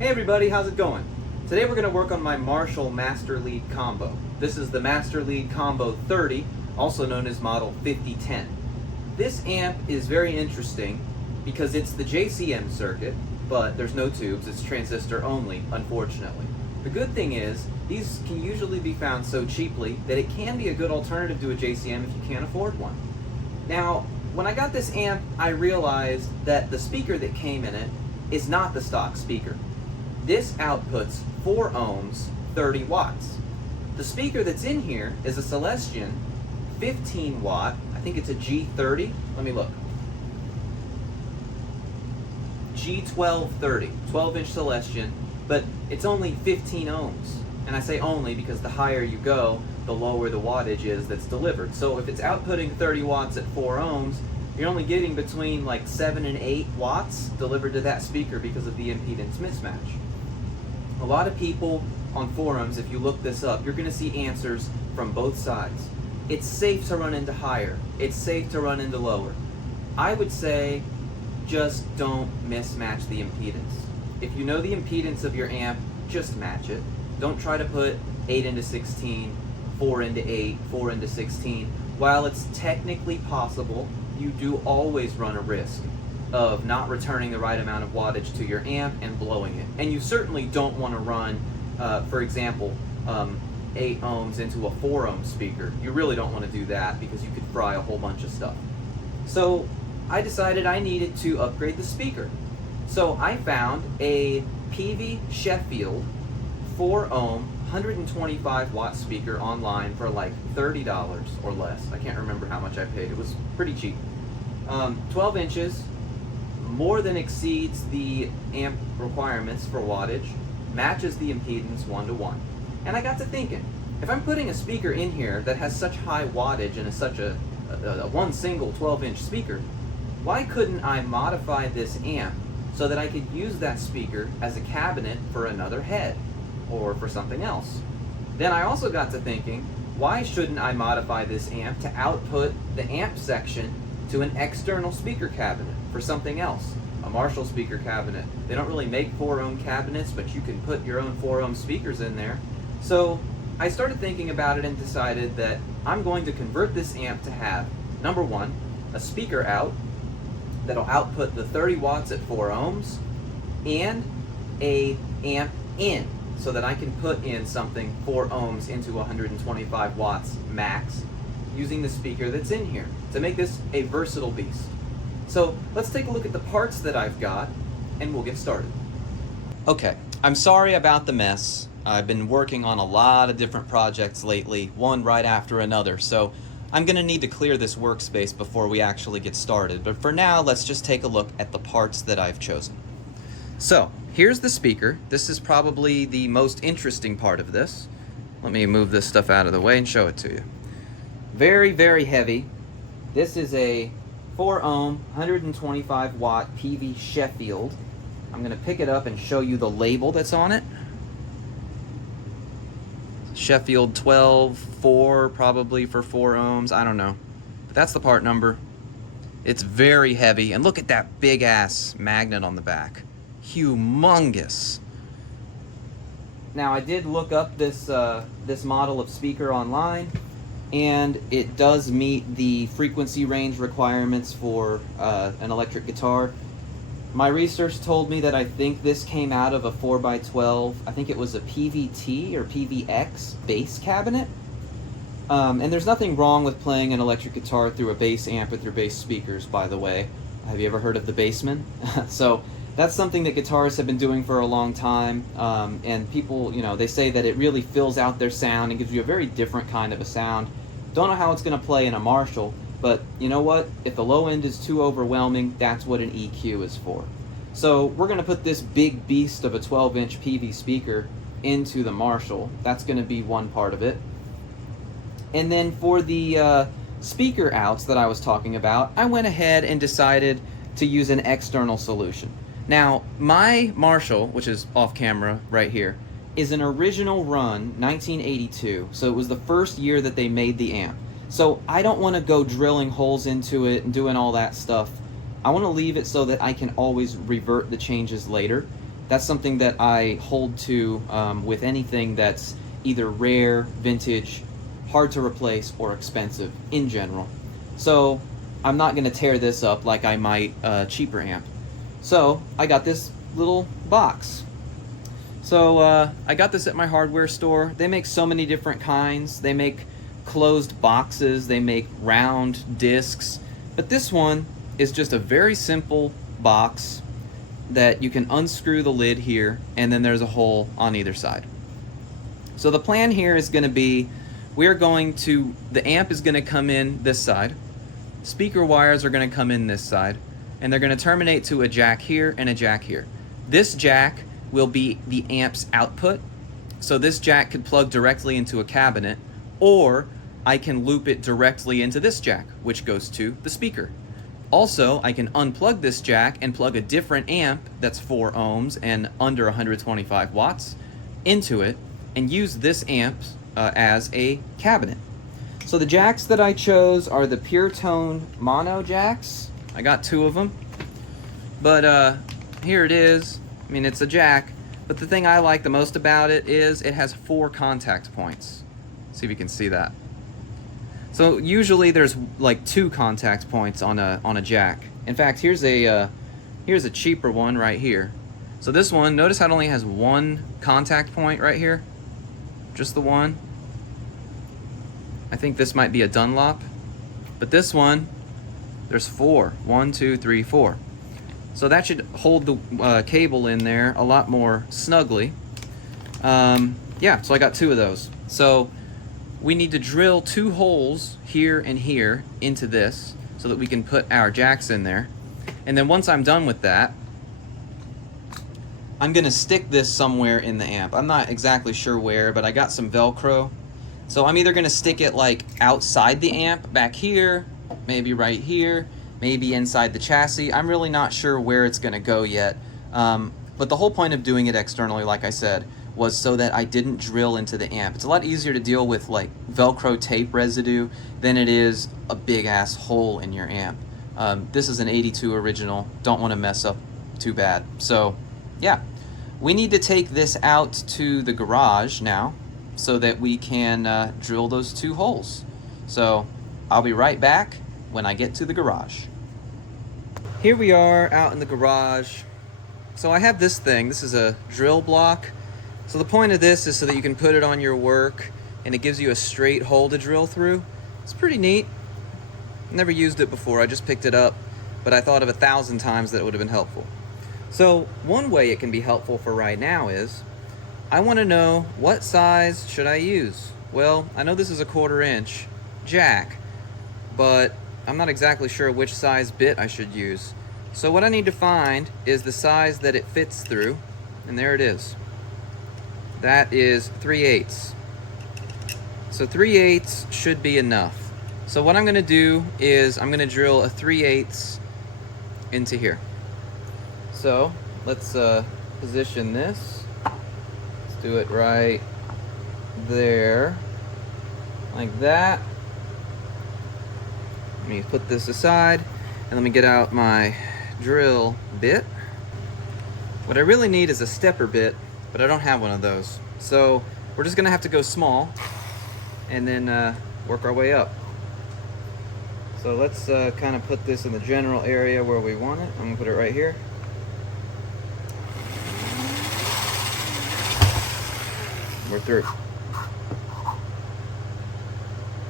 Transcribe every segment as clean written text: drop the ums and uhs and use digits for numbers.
Hey everybody, how's it going? Today we're going to work on my Marshall Master Lead Combo. This is the Master Lead Combo 30, also known as Model 5010. This amp is very interesting because it's the JCM circuit, but there's no tubes, it's transistor only, unfortunately. The good thing is, these can usually be found so cheaply that it can be a good alternative to a JCM if you can't afford one. Now, when I got this amp, I realized that the speaker that came in it is not the stock speaker. This outputs 4 ohms, 30 watts. The speaker that's in here is a Celestion 15 watt, I think it's a G30, let me look. G12-30, 12-inch Celestion, but it's only 15 ohms. And I say only because the higher you go, the lower the wattage is that's delivered. So if it's outputting 30 watts at 4 ohms, you're only getting between like 7 and 8 watts delivered to that speaker because of the impedance mismatch. A lot of people on forums, if you look this up, you're going to see answers from both sides. It's safe to run into higher. It's safe to run into lower. I would say just don't mismatch the impedance. If you know the impedance of your amp, just match it. Don't try to put 8 into 16, 4 into 8, 4 into 16. While it's technically possible, you do always run a risk of not returning the right amount of wattage to your amp and blowing it. And you certainly don't want to run, for example, 8 ohms into a 4 ohm speaker. You really don't want to do that because you could fry a whole bunch of stuff. So I decided I needed to upgrade the speaker. So I found a Peavey Sheffield 4 ohm 125 watt speaker online for like $30 or less. I can't remember how much I paid. It was pretty cheap. 12 inches, more than exceeds the amp requirements for wattage, matches the impedance 1-to-1. And I got to thinking, if I'm putting a speaker in here that has such high wattage and is such a one single 12-inch speaker, why couldn't I modify this amp so that I could use that speaker as a cabinet for another head or for something else? Then I also got to thinking, why shouldn't I modify this amp to output the amp section to an external speaker cabinet for something else, a Marshall speaker cabinet. They don't really make 4 ohm cabinets, but you can put your own 4 ohm speakers in there. So I started thinking about it and decided that I'm going to convert this amp to have, number one, a speaker out that'll output the 30 watts at 4 ohms and a amp in so that I can put in something 4 ohms into 125 watts max using the speaker that's in here to make this a versatile beast. So let's take a look at the parts that I've got and we'll get started. Okay, I'm sorry about the mess. I've been working on a lot of different projects lately, one right after another, so I'm going to need to clear this workspace before we actually get started. But for now, let's just take a look at the parts that I've chosen. So here's the speaker. This is probably the most interesting part of this. Let me move this stuff out of the way and show it to you. Very, very heavy. This is a 4 ohm, 125 watt Peavey Sheffield. I'm going to pick it up and show you the label that's on it. Sheffield 12-4, probably for 4 ohms, I don't know. But that's the part number. It's very heavy, and look at that big ass magnet on the back. Humongous. Now I did look up this model of speaker online, and it does meet the frequency range requirements for an electric guitar. My research told me that I think this came out of a 4x12, I think it was a PVT or PVX bass cabinet. And there's nothing wrong with playing an electric guitar through a bass amp with your bass speakers, by the way. Have you ever heard of the Bassman? So that's something that guitarists have been doing for a long time, and people, you know, they say that it really fills out their sound and gives you a very different kind of a sound. Don't know how it's going to play in a Marshall, but you know what? If the low end is too overwhelming, that's what an EQ is for. So we're going to put this big beast of a 12-inch Peavey speaker into the Marshall. That's going to be one part of it. And then for the speaker outs that I was talking about, I went ahead and decided to use an external solution. Now, my Marshall, which is off camera right here, is an original run 1982, so it was the first year that they made the amp. So I don't want to go drilling holes into it and doing all that stuff. I want to leave it so that I can always revert the changes later. That's something that I hold to with anything that's either rare, vintage, hard to replace, or expensive in general. So I'm not going to tear this up like I might a cheaper amp. So I got this little box. So I got this at my hardware store. They make so many different kinds. They make closed boxes, they make round discs, but this one is just a very simple box that you can unscrew the lid here, and then there's a hole on either side. So the plan here is going to be, the amp is going to come in this side, speaker wires are going to come in this side, and they're going to terminate to a jack here and a jack here. This jack will be the amp's output, so this jack could plug directly into a cabinet, or I can loop it directly into this jack, which goes to the speaker. Also, I can unplug this jack and plug a different amp that's 4 ohms and under 125 watts into it, and use this amp as a cabinet. So the jacks that I chose are the Pure Tone mono jacks. I got 2 of them, but here it is. I mean, it's a jack, but the thing I like the most about it is it has 4 contact points. See if you can see that. So usually there's like 2 contact points on a jack. In fact, here's a cheaper one right here. So this one, notice how it only has 1 contact point right here, just the one. I think this might be a Dunlop, but this one, there's 4. 1, 2, 3, 4. So that should hold the cable in there a lot more snugly. Yeah, so I got 2 of those. So we need to drill 2 holes here and here into this so that we can put our jacks in there. And then once I'm done with that, I'm gonna stick this somewhere in the amp. I'm not exactly sure where, but I got some Velcro. So I'm either gonna stick it like outside the amp, back here, maybe right here, maybe inside the chassis. I'm really not sure where it's gonna go yet. But the whole point of doing it externally, like I said, was so that I didn't drill into the amp. It's a lot easier to deal with like Velcro tape residue than it is a big ass hole in your amp. This is an 82 original, don't want to mess up too bad. So yeah, we need to take this out to the garage now so that we can drill those 2 holes. So I'll be right back when I get to the garage. Here we are out in the garage. So I have this thing, this is a drill block. So the point of this is so that you can put it on your work and it gives you a straight hole to drill through. It's pretty neat. Never used it before, I just picked it up, but I thought of 1,000 times that it would have been helpful. So one way it can be helpful for right now is, I want to know what size should I use? Well, I know this is a 1/4 inch jack, but I'm not exactly sure which size bit I should use. So what I need to find is the size that it fits through, and there it is. That is 3/8. So 3/8 should be enough. So what I'm going to do is I'm going to drill a 3/8 into here. So let's position this. Let's do it right there, like that. Let me put this aside and let me get out my drill bit. What I really need is a stepper bit, but I don't have one of those. So we're just gonna have to go small and then work our way up. So let's kind of put this in the general area where we want it. I'm gonna put it right here. We're through.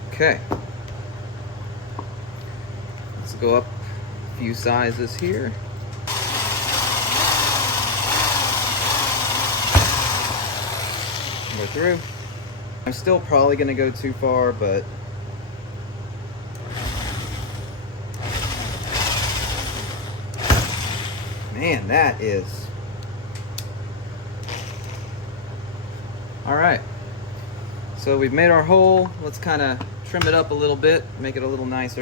Okay. Let's go up a few sizes here. We're through. I'm still probably going to go too far, but man, that is all right. So we've made our hole. Let's kind of trim it up a little bit, make it a little nicer.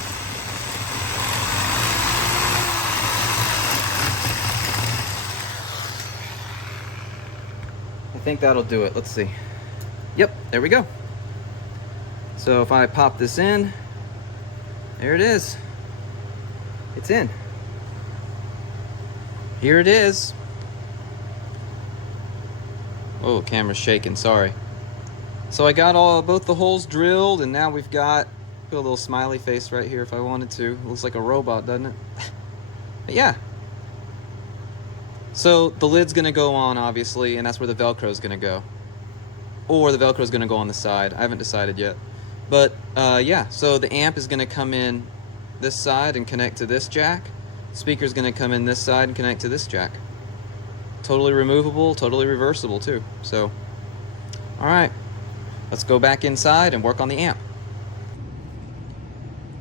I think that'll do it. Let's see. Yep, there we go. So if I pop this in, there it is. It's in. Here it is. Oh, camera's shaking, sorry. So I got both the holes drilled, and now we've got, put a little smiley face right here if I wanted to. It looks like a robot, doesn't it? But yeah. So the lid's gonna go on, obviously, and that's where the Velcro's gonna go. Or the Velcro's gonna go on the side. I haven't decided yet. But yeah, so the amp is gonna come in this side and connect to this jack. Speaker's gonna come in this side and connect to this jack. Totally removable, totally reversible too. So, all right, let's go back inside and work on the amp.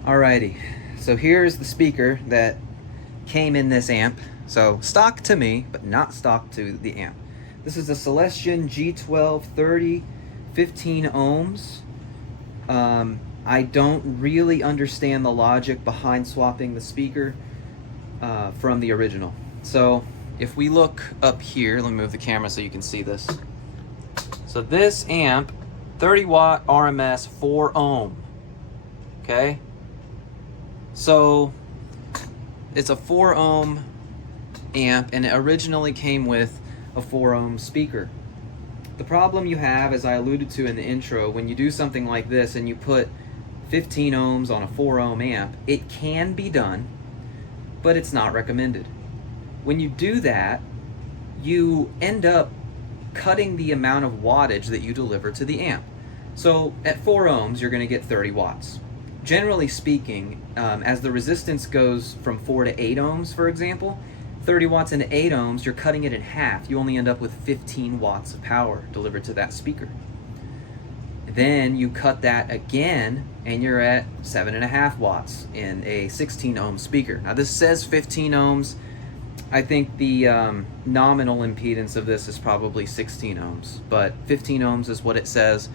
Alrighty, so here's the speaker that came in this amp. So stock to me, but not stock to the amp. This is a Celestion G12-30, 15 ohms. I don't really understand the logic behind swapping the speaker from the original. So if we look up here, let me move the camera so you can see this. So this amp, 30 watt RMS, 4 ohm, okay? So it's a 4 ohm amp, and it originally came with a 4 ohm speaker. The problem you have, as I alluded to in the intro, when you do something like this and you put 15 ohms on a 4 ohm amp, it can be done, but it's not recommended. When you do that, you end up cutting the amount of wattage that you deliver to the amp. So at 4 ohms, you're going to get 30 watts. Generally speaking, as the resistance goes from 4 to 8 ohms, for example, 30 watts into 8 ohms, you're cutting it in half. You only end up with 15 watts of power delivered to that speaker. Then you cut that again, and you're at 7.5 watts in a 16 ohm speaker. Now this says 15 ohms. I think the nominal impedance of this is probably 16 ohms, but 15 ohms is what it says.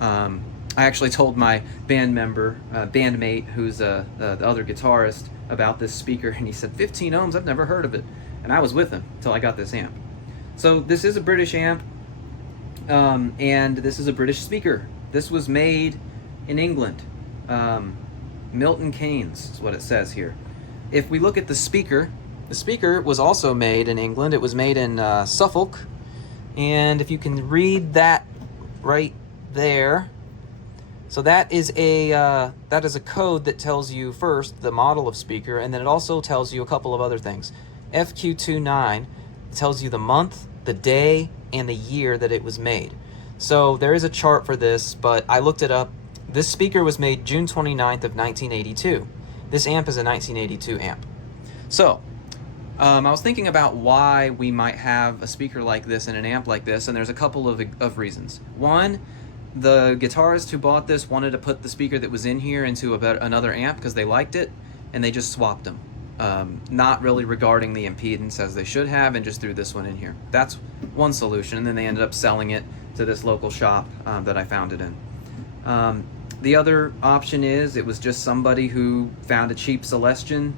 I actually told my bandmate, who's the other guitarist, about this speaker, and he said, 15 ohms, I've never heard of it. And I was with him until I got this amp. So this is a British amp, and this is a British speaker. This was made in England. Milton Keynes is what it says here. If we look at the speaker was also made in England. It was made in Suffolk. And if you can read that right there, so that is a code that tells you first the model of speaker, and then it also tells you a couple of other things. FQ29 tells you the month, the day, and the year that it was made. So there is a chart for this, but I looked it up. This speaker was made June 29th of 1982. This amp is a 1982 amp. So I was thinking about why we might have a speaker like this and an amp like this, and there's a couple of reasons. One, the guitarist who bought this wanted to put the speaker that was in here into another amp because they liked it, and they just swapped them. Not really regarding the impedance as they should have, and just threw this one in here. That's one solution, and then they ended up selling it to this local shop that I found it in. The other option is it was just somebody who found a cheap Celestion.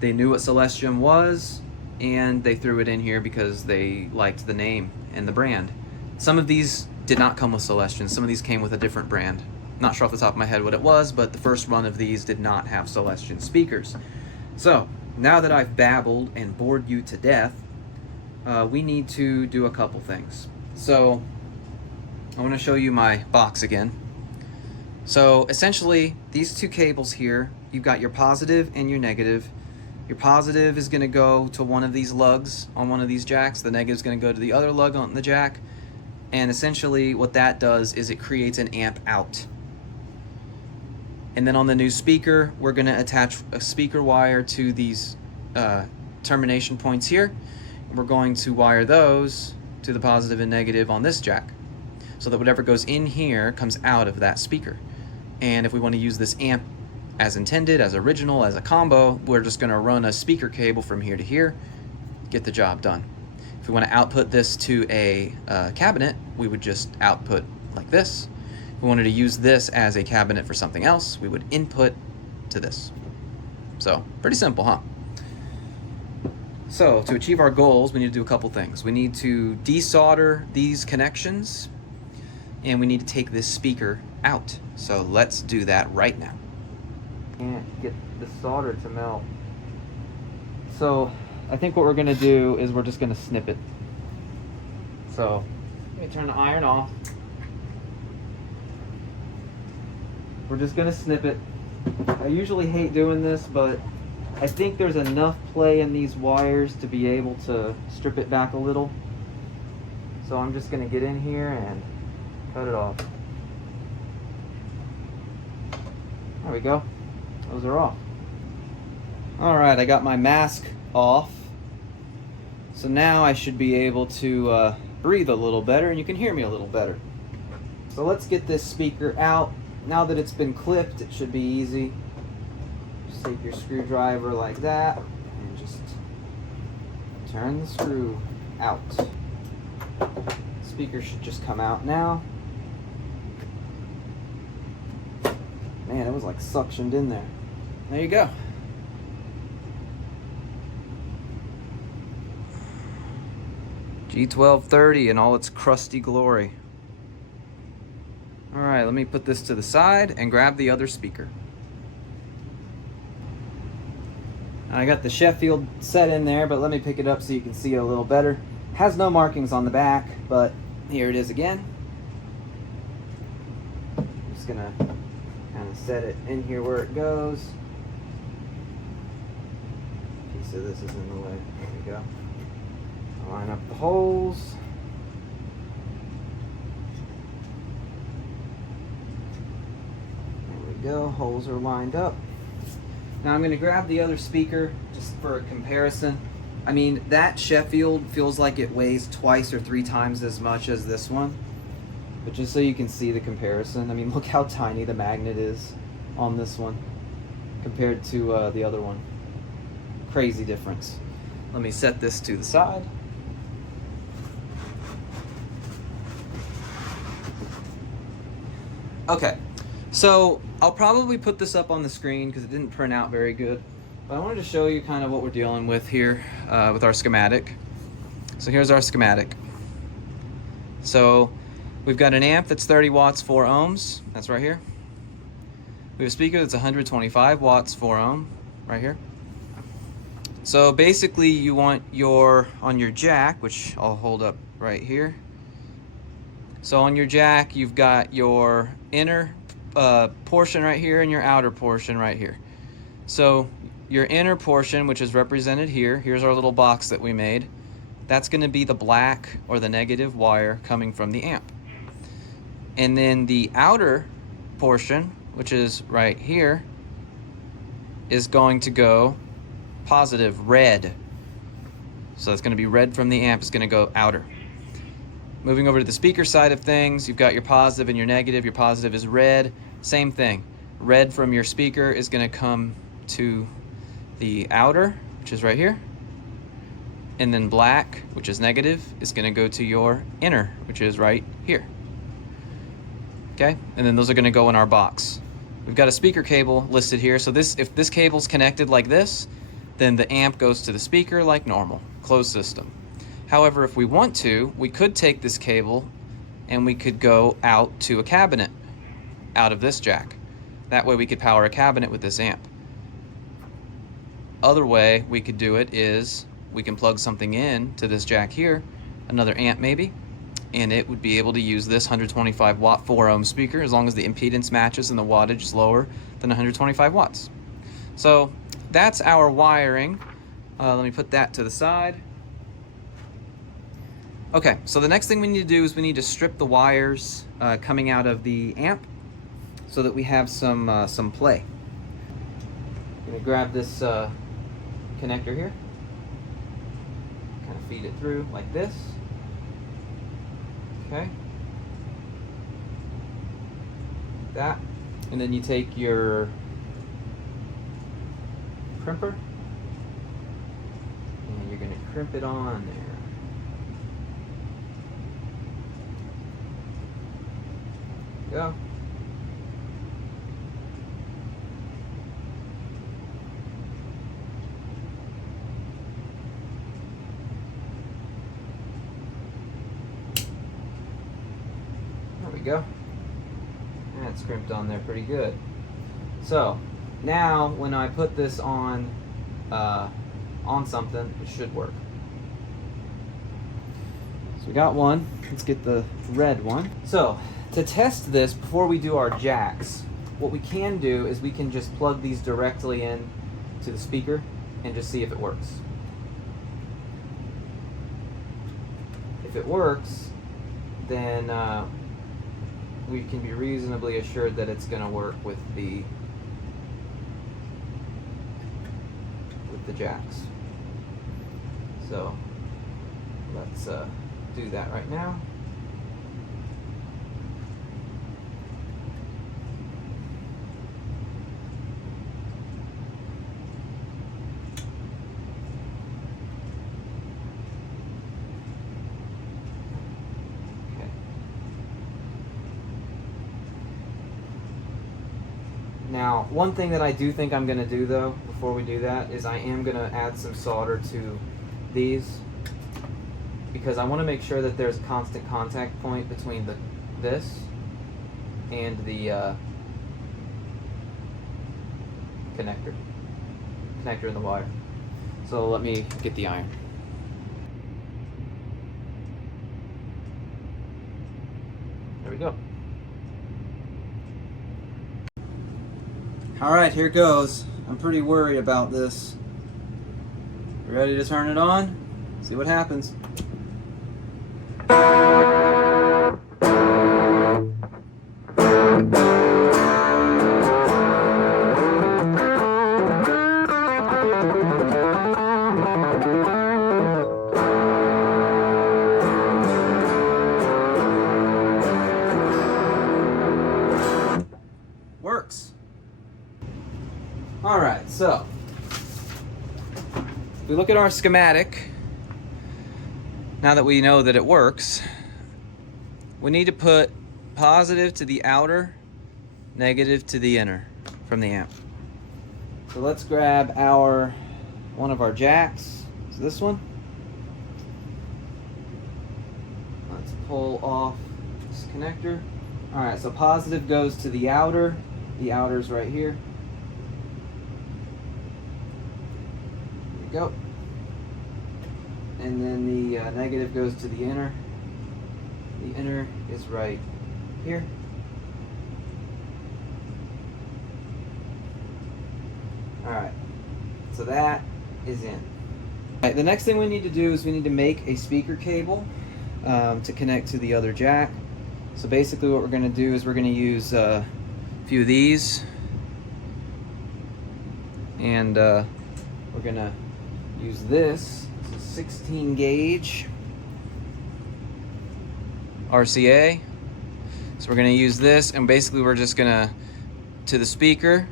They knew what Celestion was, and they threw it in here because they liked the name and the brand. Some of these did not come with Celestion. Some of these came with a different brand. Not sure off the top of my head what it was, but the first run of these did not have Celestion speakers. So, now that I've babbled and bored you to death, we need to do a couple things. So, I want to show you my box again. So, essentially, these two cables here, you've got your positive and your negative. Your positive is going to go to one of these lugs on one of these jacks. The negative is going to go to the other lug on the jack. And essentially what that does is it creates an amp out. And then on the new speaker, we're going to attach a speaker wire to these termination points here. We're going to wire those to the positive and negative on this jack, so that whatever goes in here comes out of that speaker. And if we want to use this amp as intended, as original, as a combo, we're just going to run a speaker cable from here to here, get the job done. If we want to output this to a cabinet, we would just output like this. If we wanted to use this as a cabinet for something else, we would input to this. So, pretty simple, huh? So, to achieve our goals, we need to do a couple things. We need to desolder these connections, and we need to take this speaker out. So, let's do that right now. Can't get the solder to melt. So, I think what we're going to do is we're just going to snip it. So, Let me turn the iron off. We're just gonna snip it. I usually hate doing this, but I think there's enough play in these wires to be able to strip it back a little. So I'm just gonna get in here and cut it off. There we go. Those are off. All right, I got my mask off. So now I should be able to breathe a little better and you can hear me a little better. So let's get this speaker out. Now that it's been clipped, it should be easy. Just take your screwdriver like that and just turn the screw out. Speaker should just come out now. Man, it was like suctioned in there. There you go. G12-30 in all its crusty glory. All right, let me put this to the side and grab the other speaker. I got the Sheffield set in there, but let me pick it up so you can see it a little better. Has no markings on the back, but here it is again. I'm just gonna kind of set it in here where it goes. Piece of this is in the way. There we go. Line up the holes. There we go, holes are lined up. Now I'm going to grab the other speaker just for a comparison. I mean, that Sheffield feels like it weighs twice or 3 times as much as this one. But just so you can see the comparison, I mean, look how tiny the magnet is on this one compared to the other one. Crazy difference. Let me set this to the side. Okay, so I'll probably put this up on the screen because it didn't print out very good. But I wanted to show you kind of what we're dealing with here with our schematic. So here's our schematic. So we've got an amp that's 30 watts, 4 ohms. That's right here. We have a speaker that's 125 watts, 4 ohm, right here. So basically you want on your jack, which I'll hold up right here. So on your jack, you've got your inner portion right here and your outer portion right here. So your inner portion, which is represented here, here's our little box that we made. That's going to be the black or the negative wire coming from the amp. And then the outer portion, which is right here, is going to go positive, red. So it's going to be red from the amp, it's going to go outer. Moving over to the speaker side of things, you've got your positive and your negative. Your positive is red. Same thing. Red from your speaker is going to come to the outer, which is right here. And then black, which is negative, is going to go to your inner, which is right here. Okay? And then those are going to go in our box. We've got a speaker cable listed here. So if this cable's connected like this, then the amp goes to the speaker like normal, closed system. However, if we want to, we could take this cable and we could go out to a cabinet out of this jack. That way we could power a cabinet with this amp. Other way we could do it is we can plug something in to this jack here, another amp maybe, and it would be able to use this 125 watt 4 ohm speaker as long as the impedance matches and the wattage is lower than 125 watts. So that's our wiring. Let me put that to the side. Okay, so the next thing we need to do is we need to strip the wires coming out of the amp so that we have some play. I'm gonna grab this connector here, kind of feed it through like this. Okay, that, and then you take your crimper and you're gonna crimp it on there. Go. There we go. That's crimped on there pretty good. So now when I put this on something, it should work. So we got one. Let's get the red one. So to test this before we do our jacks, what we can do is we can just plug these directly in to the speaker and just see if it works. If it works, then we can be reasonably assured that it's going to work with the jacks. So let's do that right now. Now, one thing that I do think I'm going to do though, before we do that, is I am going to add some solder to these, because I want to make sure that there's a constant contact point between this and the connector in the wire. So let me get the iron. There we go. All right, here goes. I'm pretty worried about this. You ready to turn it on? See what happens. Works. All right, so if we look at our schematic, now that we know that it works, we need to put positive to the outer, negative to the inner from the amp. So let's grab one of our jacks. It's this one. Let's pull off this connector. All right, so positive goes to the outer. The outer's right here. Go. And then the negative goes to the inner. The inner is right here. Alright, so that is in. Alright, the next thing we need to do is we need to make a speaker cable to connect to the other jack. So basically what we're going to do is we're going to use a few of these, and we're going to use this. It's a 16 gauge RCA. So we're going to use this, and basically we're just going to the speaker,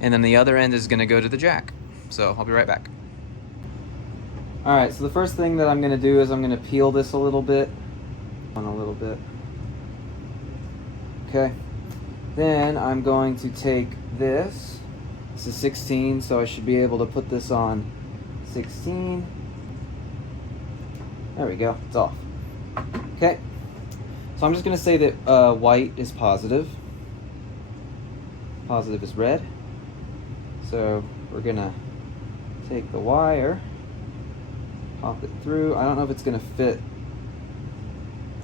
and then the other end is going to go to the jack. So I'll be right back. Alright, so the first thing that I'm going to do is I'm going to peel this a little bit. Okay. Then I'm going to take this. This is 16, so I should be able to put this on 16. There we go, it's off. Okay, so I'm just going to say that white is positive. Positive is red. So we're going to take the wire, pop it through. I don't know if it's going to fit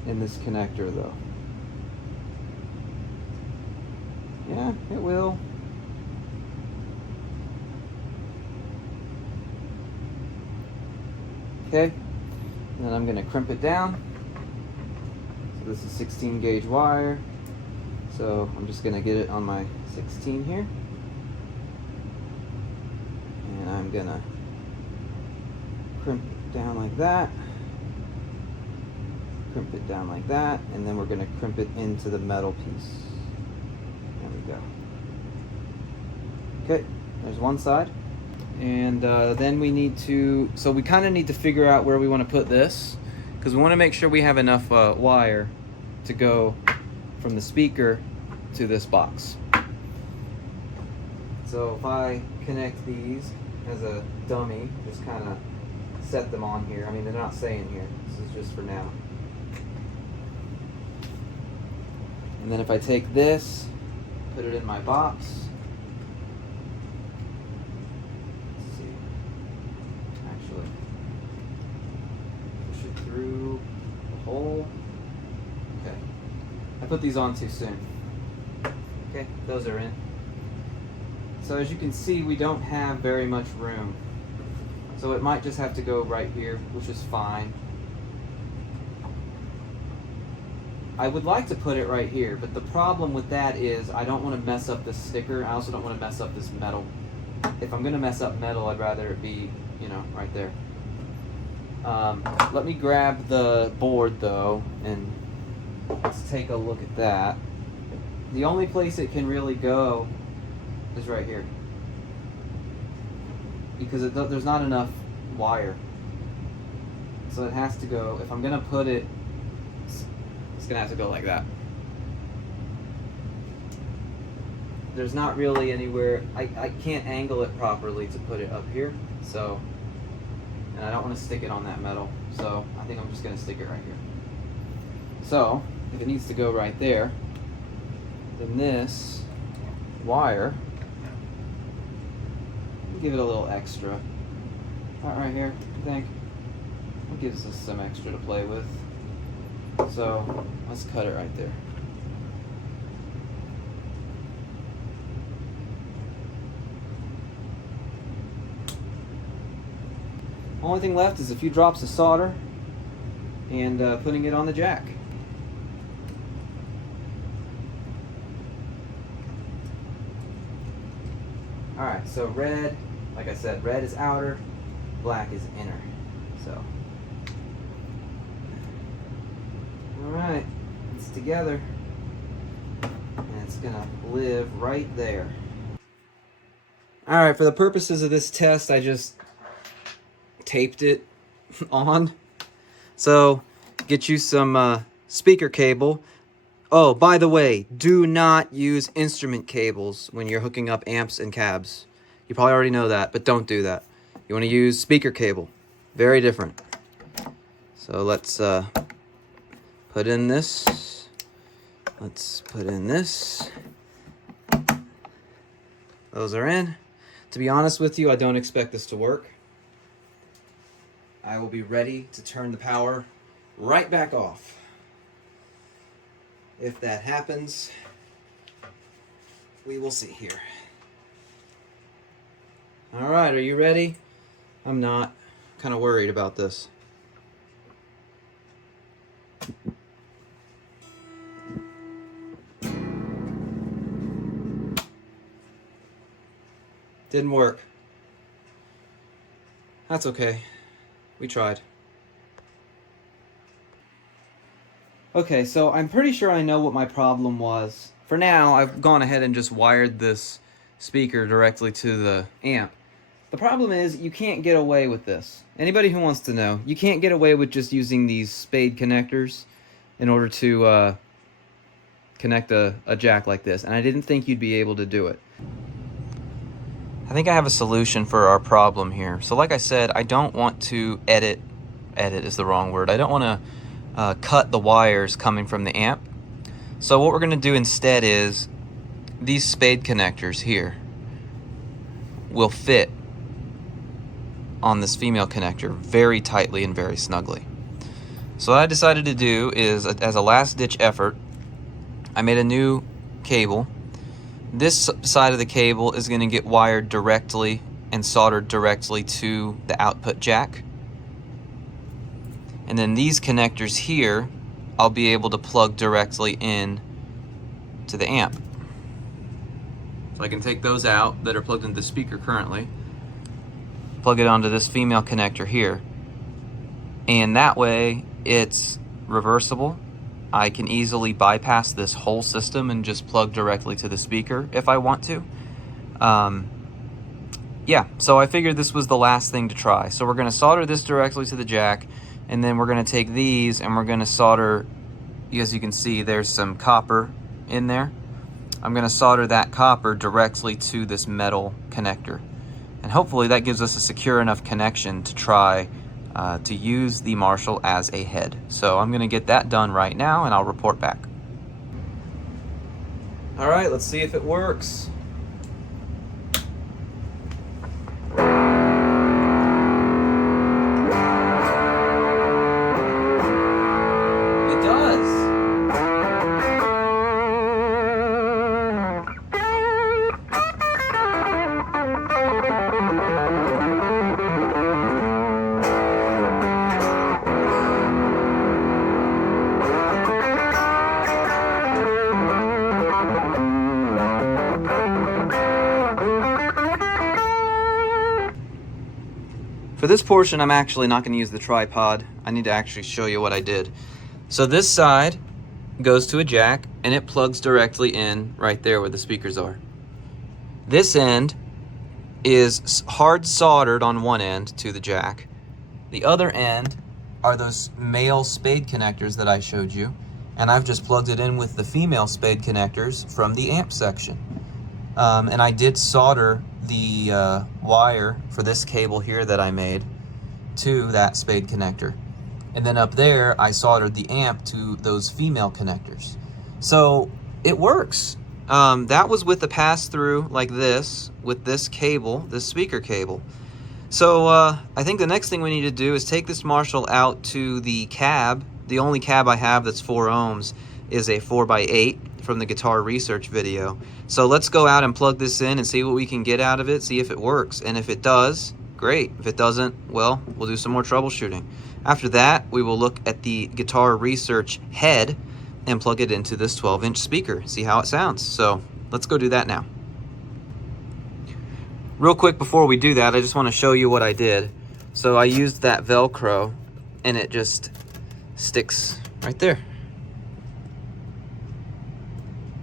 in this connector though. Yeah, it will. Okay, and then I'm going to crimp it down. So this is 16 gauge wire. So I'm just going to get it on my 16 here. And I'm going to crimp it down like that. Crimp it down like that. And then we're going to crimp it into the metal piece. There we go. Okay, there's one side. And then we need to, so we kind of need to figure out where we want to put this, because we want to make sure we have enough wire to go from the speaker to this box. So if I connect these as a dummy, just kind of set them on here. I mean, they're not staying here. This is just for now. And then if I take this, put it in my box. Let's see. Actually, push it through put these on too soon. Okay, those are in. So as you can see, we don't have very much room. So it might just have to go right here, which is fine. I would like to put it right here, but the problem with that is I don't want to mess up this sticker. I also don't want to mess up this metal. If I'm going to mess up metal, I'd rather it be, you know, right there. Let me grab the board though, and let's take a look at that. The only place it can really go is right here, because there's not enough wire. So it has to go, if I'm going to put it, it's going to have to go like that. There's not really anywhere, I can't angle it properly to put it up here, so, and I don't want to stick it on that metal, so I think I'm just going to stick it right here. So, if it needs to go right there, then this wire, give it a little extra. That right here, I think, it gives us some extra to play with. So, let's cut it right there. Only thing left is a few drops of solder and putting it on the jack. Alright, so red, like I said, red is outer, black is inner. So, alright, it's together, and it's gonna live right there. Alright, for the purposes of this test, I just taped it on. So, get you some speaker cable. Oh, by the way, do not use instrument cables when you're hooking up amps and cabs. You probably already know that, but don't do that. You want to use speaker cable. Very different. So let's put in this. Let's put in this. Those are in. To be honest with you, I don't expect this to work. I will be ready to turn the power right back off. If that happens, we will see here. All right, are you ready? I'm not. Kind of worried about this. Didn't work. That's okay. We tried. Okay, so I'm pretty sure I know what my problem was. For now, I've gone ahead and just wired this speaker directly to the amp. The problem is you can't get away with this. Anybody who wants to know, you can't get away with just using these Spade connectors in order to connect a jack like this, and I didn't think you'd be able to do it. I think I have a solution for our problem here. So like I said, I don't want to edit is the wrong word. I don't want to cut the wires coming from the amp. So what we're going to do instead is these Spade connectors here will fit on this female connector very tightly and very snugly. So what I decided to do is, as a last ditch effort, I made a new cable. This side of the cable is going to get wired directly and soldered directly to the output jack. And then these connectors here, I'll be able to plug directly in to the amp. So I can take those out that are plugged into the speaker currently, plug it onto this female connector here, and that way it's reversible. I can easily bypass this whole system and just plug directly to the speaker if I want to. Yeah, so I figured this was the last thing to try. So we're going to solder this directly to the jack, and then we're going to take these and we're going to solder, as you can see, there's some copper in there. I'm going to solder that copper directly to this metal connector. And hopefully that gives us a secure enough connection to try to use the Marshall as a head. So I'm going to get that done right now and I'll report back. All right, let's see if it works. It does. For this portion, I'm actually not going to use the tripod. I need to actually show you what I did. So this side goes to a jack, and it plugs directly in right there where the speakers are. This end is hard soldered on one end to the jack. The other end are those male Spade connectors that I showed you, and I've just plugged it in with the female Spade connectors from the amp section. And I did solder the wire for this cable here that I made to that Spade connector. And then up there, I soldered the amp to those female connectors. So it works. That was with the pass-through like this, with this cable, this speaker cable. So I think the next thing we need to do is take this Marshall out to the cab. The only cab I have that's 4 ohms is a 4x8 from the guitar research video. So let's go out and plug this in and see what we can get out of it, see if it works. And if it does, great. If it doesn't, well, we'll do some more troubleshooting. After that, we will look at the guitar research head and plug it into this 12-inch speaker, see how it sounds. So let's go do that now. Real quick before we do that, I just want to show you what I did. So I used that Velcro, and it just sticks right there.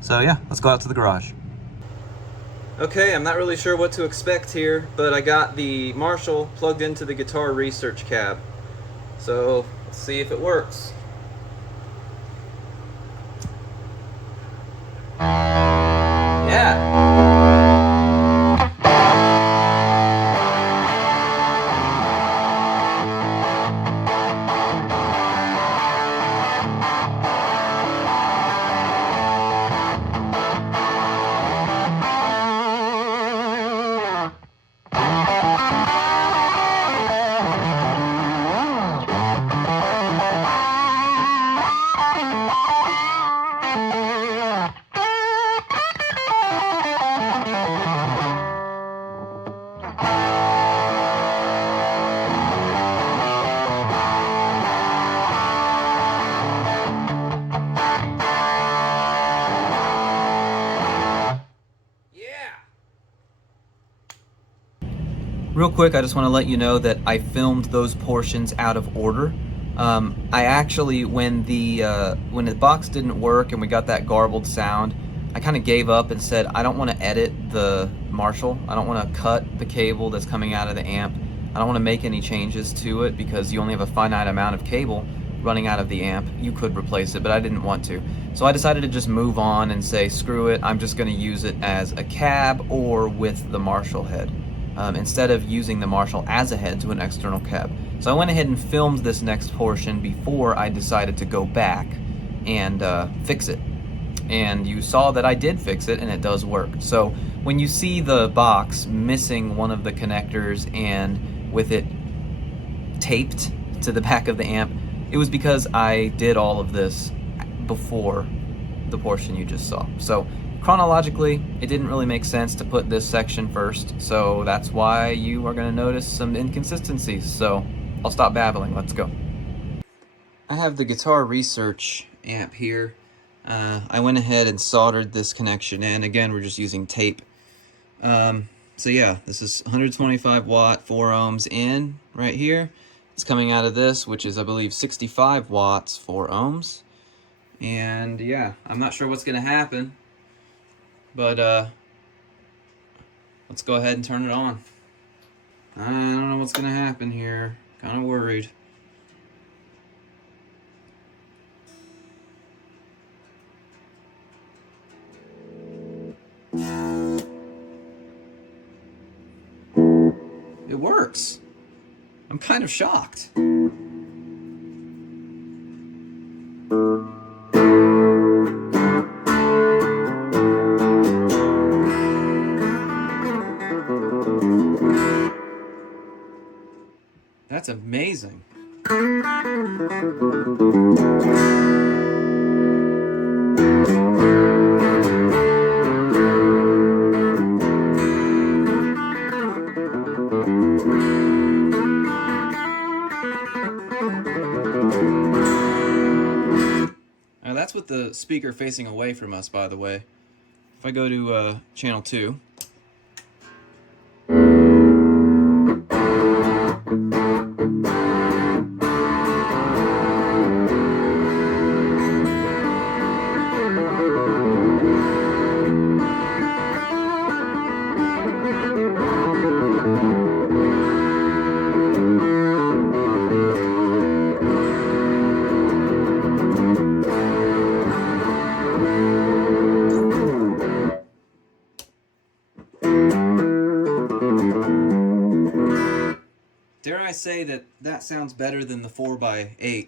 So yeah, let's go out to the garage. Okay, I'm not really sure what to expect here, but I got the Marshall plugged into the guitar research cab. So let's see if it works. Yeah. Real quick, I just want to let you know that I filmed those portions out of order. I actually, when the box didn't work and we got that garbled sound, I kind of gave up and said I don't want to edit the Marshall. I don't want to cut the cable that's coming out of the amp. I don't want to make any changes to it because you only have a finite amount of cable running out of the amp. You could replace it, but I didn't want to. So I decided to just move on and say, screw it, I'm just going to use it as a cab or with the Marshall head. Instead of using the Marshall as a head to an external cab. So I went ahead and filmed this next portion before I decided to go back and fix it. And you saw that I did fix it and it does work. So when you see the box missing one of the connectors and with it taped to the back of the amp, it was because I did all of this before the portion you just saw. So chronologically, it didn't really make sense to put this section first, so that's why you are going to notice some inconsistencies. So I'll stop babbling, let's go. I have the guitar research amp here. I went ahead and soldered this connection in. Again, we're just using tape. So yeah, this is 125 watt, 4 ohms in right here. It's coming out of this, which is I believe 65 watts, 4 ohms. And yeah, I'm not sure what's going to happen. But let's go ahead and turn it on. I don't know what's gonna happen here. Kind of worried. It works. I'm kind of shocked. That's amazing. Now that's with the speaker facing away from us, by the way. If I go to channel 2. say that that sounds better than the 4x8.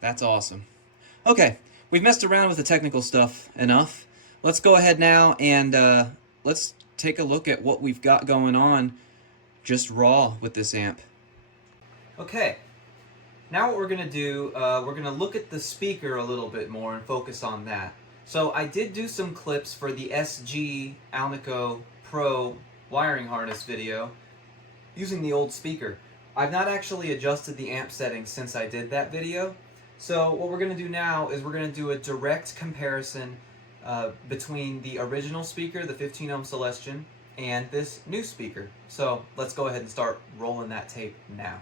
That's awesome. Okay, we've messed around with the technical stuff enough. Let's go ahead now and let's take a look at what we've got going on just raw with this amp. Okay, now what we're going to do, we're going to look at the speaker a little bit more and focus on that. So I did do some clips for the SG Alnico Pro wiring harness video using the old speaker. I've not actually adjusted the amp settings since I did that video. So what we're going to do now is we're going to do a direct comparison between the original speaker, the 15 ohm Celestion, and this new speaker. So let's go ahead and start rolling that tape now.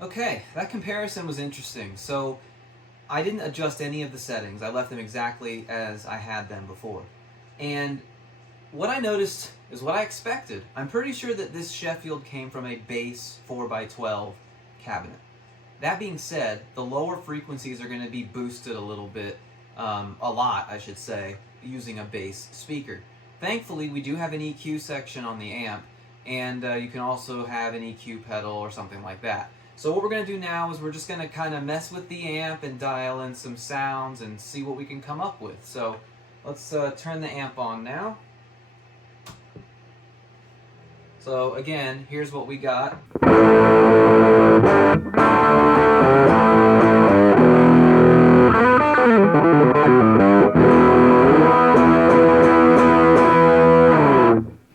Okay, that comparison was interesting. So I didn't adjust any of the settings. I left them exactly as I had them before. And what I noticed is what I expected. I'm pretty sure that this Sheffield came from a base 4x12 cabinet. That being said, the lower frequencies are going to be boosted a little bit, a lot I should say, using a bass speaker. Thankfully, we do have an EQ section on the amp, and you can also have an EQ pedal or something like that. So what we're going to do now is we're just going to kind of mess with the amp and dial in some sounds and see what we can come up with. So let's turn the amp on now. So again, here's what we got.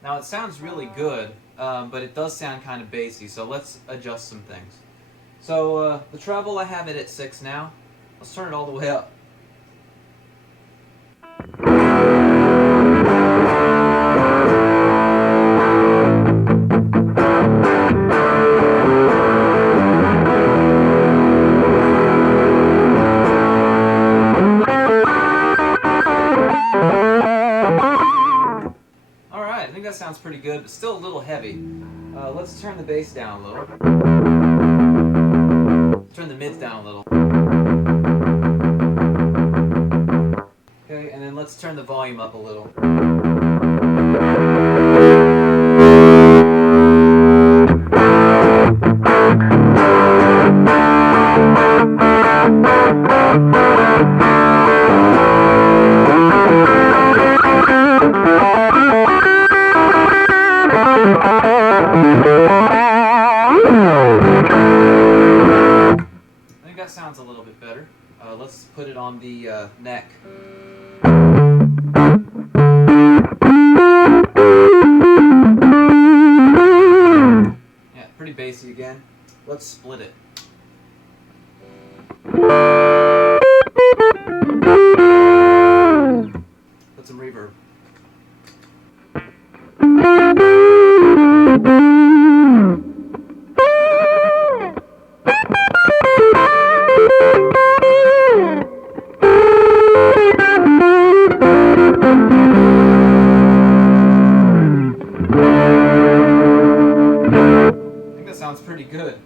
Now it sounds really good, but it does sound kind of bassy, so let's adjust some things. So the treble, I have it at 6 now. Let's turn it all the way up. Alright, I think that sounds pretty good, but still a little heavy. Let's turn the bass down a little. Turn the mids down a little. Okay, and then let's turn the volume up a little. That sounds a little bit better. Let's put it on the neck. Yeah, pretty bassy again. Let's split it. Put some reverb. Pretty good.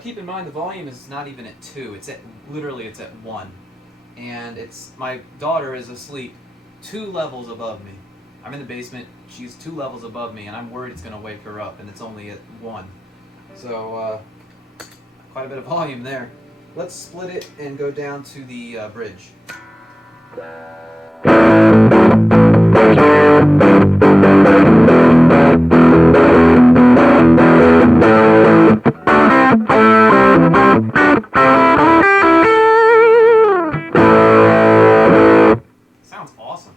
Keep in mind the volume is not even at 2. It's at literally it's at 1, and my daughter is asleep 2 levels above me. I'm in the basement. She's 2 levels above me, and I'm worried it's going to wake her up, and it's only at 1. So quite a bit of volume there. Let's split it and go down to the bridge. Sounds awesome.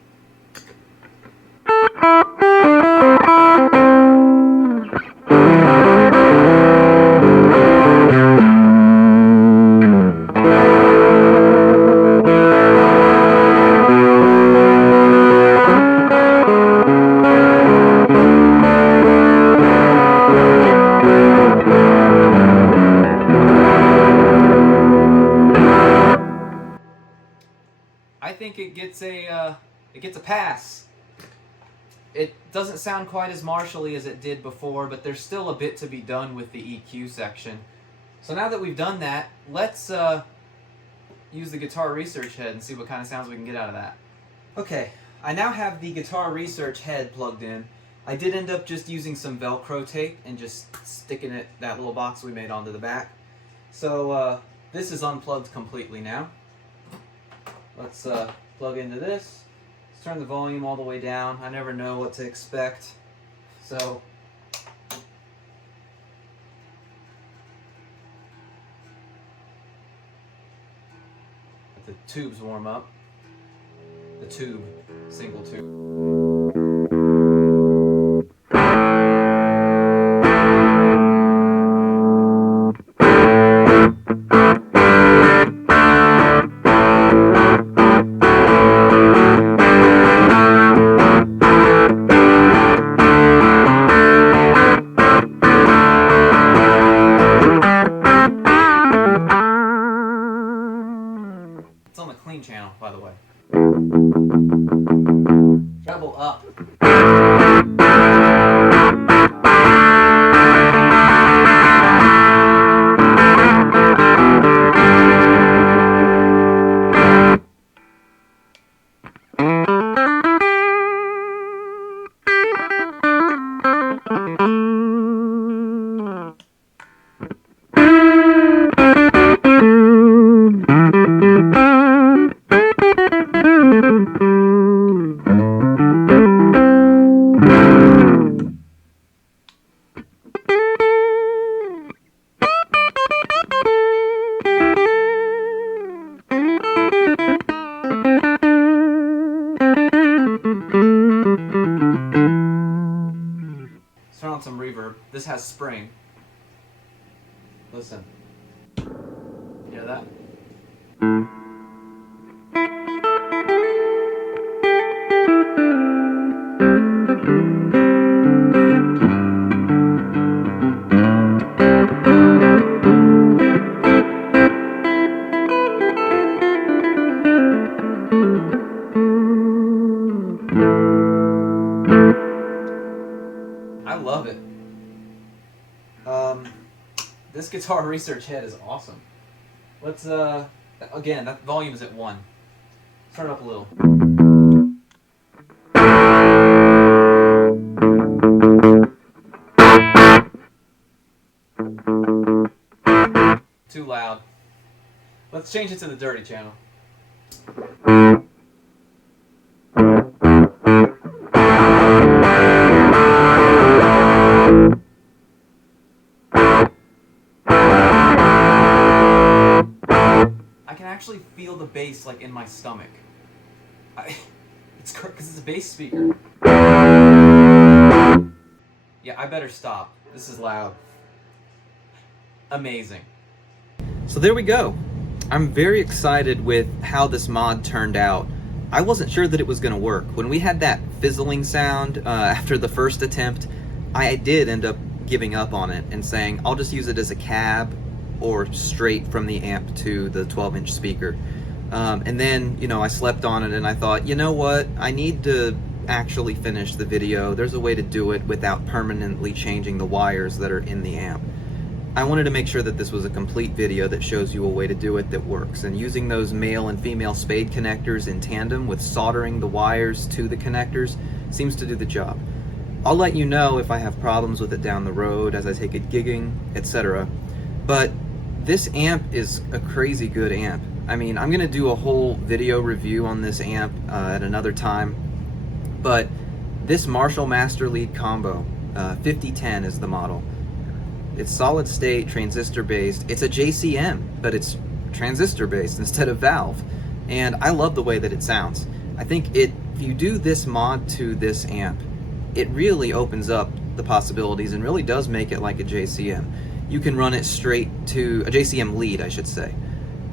I think it gets a pass. It doesn't sound quite as martially as it did before, but there's still a bit to be done with the EQ section. So now that we've done that, let's use the guitar research head and see what kind of sounds we can get out of that. Okay, I now have the guitar research head plugged in. I did end up just using some Velcro tape and just sticking that little box we made onto the back. So this is unplugged completely now. Let's plug into this. Let's turn the volume all the way down. I never know what to expect. So let the tubes warm up. The tube, single tube. It's on the clean channel, by the way. Treble up. Turn on some reverb. This has spring. Listen. You hear that? I love it. This guitar research head is awesome. Let's, again, that volume is at 1. Turn it up a little. Too loud. Let's change it to the dirty channel. I can actually feel the bass like in my stomach. It's because it's a bass speaker. Yeah, I better stop. This is loud. Amazing. So there we go. I'm very excited with how this mod turned out. I wasn't sure that it was going to work. When we had that fizzling sound after the first attempt, I did end up giving up on it and saying I'll just use it as a cab or straight from the amp to the 12-inch speaker. And then, you know, I slept on it and I thought, you know what, I need to actually finish the video. There's a way to do it without permanently changing the wires that are in the amp. I wanted to make sure that this was a complete video that shows you a way to do it that works, and using those male and female Spade connectors in tandem with soldering the wires to the connectors seems to do the job. I'll let you know if I have problems with it down the road as I take it gigging, etc. But this amp is a crazy good amp. I mean, I'm going to do a whole video review on this amp at another time, but This Marshall Master Lead Combo, 5010 is the model. It's solid state, transistor based. It's a JCM, but it's transistor based instead of valve. And I love the way that it sounds. I think if you do this mod to this amp, it really opens up the possibilities and really does make it like a JCM. You can run it straight to a JCM lead, I should say.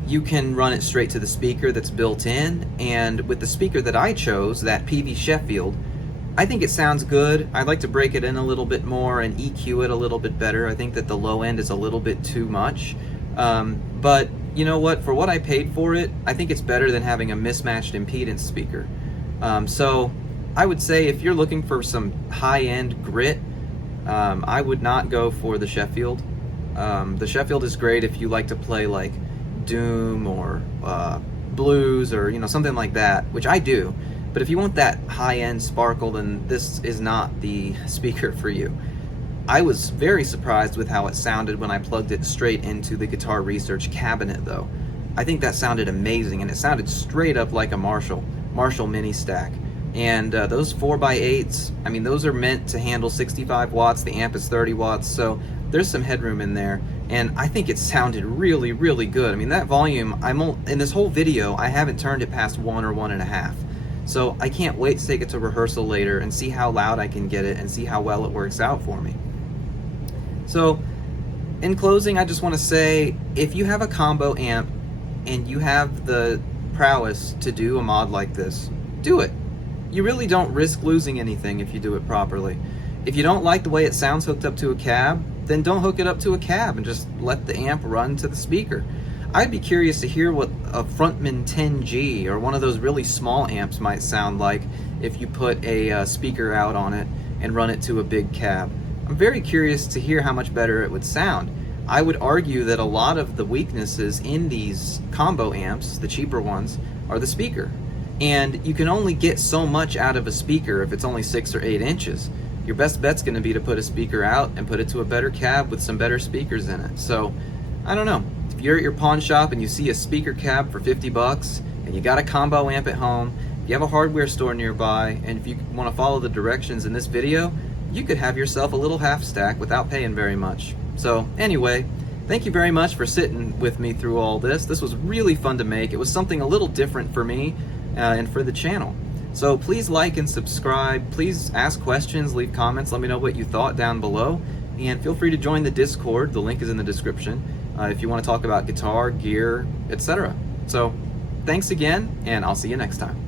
You can run it straight to the speaker that's built in, and with the speaker that I chose, that Peavey Sheffield, I think it sounds good. I'd like to break it in a little bit more and EQ it a little bit better. I think that the low end is a little bit too much. But you know what? For what I paid for it, I think it's better than having a mismatched impedance speaker. So I would say if you're looking for some high-end grit, I would not go for the Sheffield. The Sheffield is great if you like to play like doom or blues or something like that, which I do. But if you want that high-end sparkle, then this is not the speaker for you. I was very surprised with how it sounded when I plugged it straight into the Guitar Research cabinet though. I think that sounded amazing, and it sounded straight up like a Marshall mini stack. And those 4x8s, I mean, those are meant to handle 65 watts. The amp is 30 watts, so there's some headroom in there. And I think it sounded really, really good. I mean, that volume, in this whole video, I haven't turned it past 1 or 1.5. So I can't wait to take it to rehearsal later and see how loud I can get it and see how well it works out for me. So in closing, I just want to say, if you have a combo amp and you have the prowess to do a mod like this, do it. You really don't risk losing anything if you do it properly. If you don't like the way it sounds hooked up to a cab, then don't hook it up to a cab and just let the amp run to the speaker. I'd be curious to hear what a Frontman 10G or one of those really small amps might sound like if you put a speaker out on it and run it to a big cab. I'm very curious to hear how much better it would sound. I would argue that a lot of the weaknesses in these combo amps, the cheaper ones, are the speaker. And you can only get so much out of a speaker if it's only 6 or 8 inches. Your best bet's going to be to put a speaker out and put it to a better cab with some better speakers in it. So, I don't know. If you're at your pawn shop and you see a speaker cab for 50 bucks and you got a combo amp at home, if you have a hardware store nearby, and if you want to follow the directions in this video, you could have yourself a little half stack without paying very much. So anyway, thank you very much for sitting with me through all this. This was really fun to make. It was something a little different for me and for the channel. So please like and subscribe. Please ask questions, leave comments, let me know what you thought down below. And feel free to join the Discord. The link is in the description if you want to talk about guitar, gear, etc. So thanks again, and I'll see you next time.